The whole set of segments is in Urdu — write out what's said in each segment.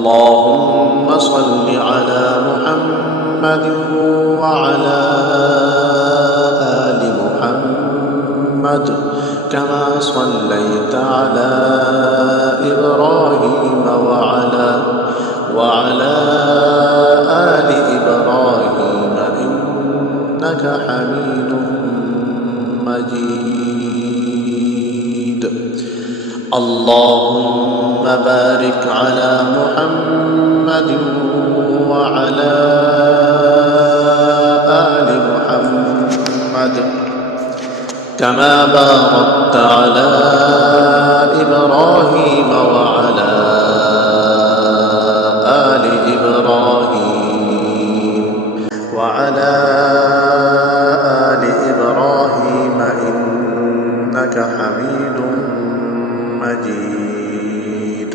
اللهم صل على محمد وعلى آل محمد كما صليت على إبراهيم وعلى آل إبراهيم إنك حميد مجيد. اللهم بارك على محمد وعلى آل محمد كما باركت على إبراهيم وعلى آل إبراهيم إنك حميد مجيد.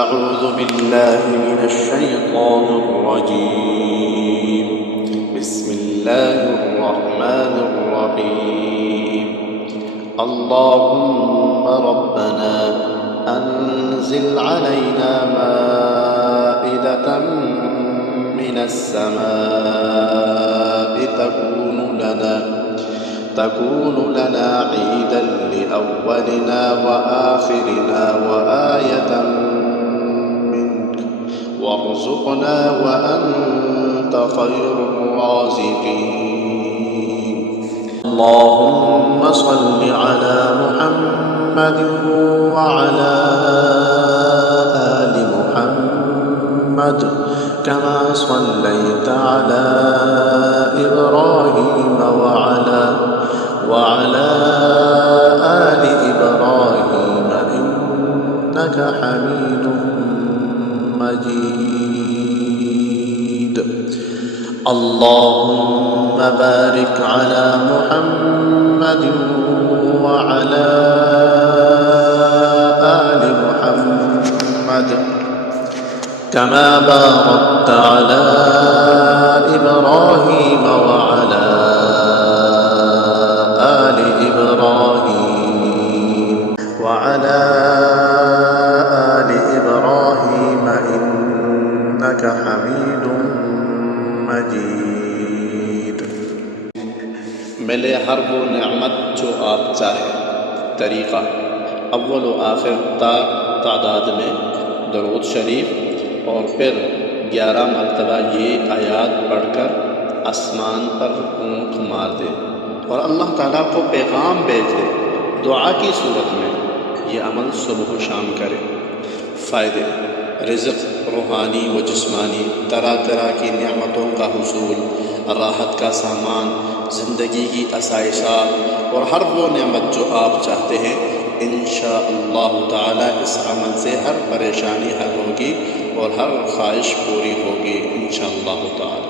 أعوذ بالله من الشيطان الرجيم. بسم الله الرحمن الرحيم. اللهم ربنا أنزل علينا مائدة من السماء تكون لنا عيدا لأولنا وآخرنا وآية منك وارزقنا وأنت خير الرازقين. اللهم صل على محمد وعلى آل محمد كما صليت على إبراهيم وعلى آل إبراهيم إنك حميد مجيد. اللهم بارك على محمد وعلى آل محمد كما باركت على إبراهيم وعلى آل إبراهيم إنك حميد مجيد. ملے ہر وہ نعمت جو آپ چاہے. طریقہ: اول و آخر تعداد میں درود شریف اور پھر 11 مرتبہ یہ آیات پڑھ کر آسمان پر اونٹ مار دے اور اللہ تعالیٰ کو پیغام بھیج دے. دعا کی صورت میں یہ عمل صبح و شام کرے. فائدے: رزق، روحانی و جسمانی، طرح طرح کی نعمتوں کا حصول، راحت کا سامان، زندگی کی آسائشات اور ہر وہ نعمت جو آپ چاہتے ہیں. انشاءاللہ تعالی اس عمل سے ہر پریشانی حل ہوگی اور ہر خواہش پوری ہوگی انشاءاللہ تعالی.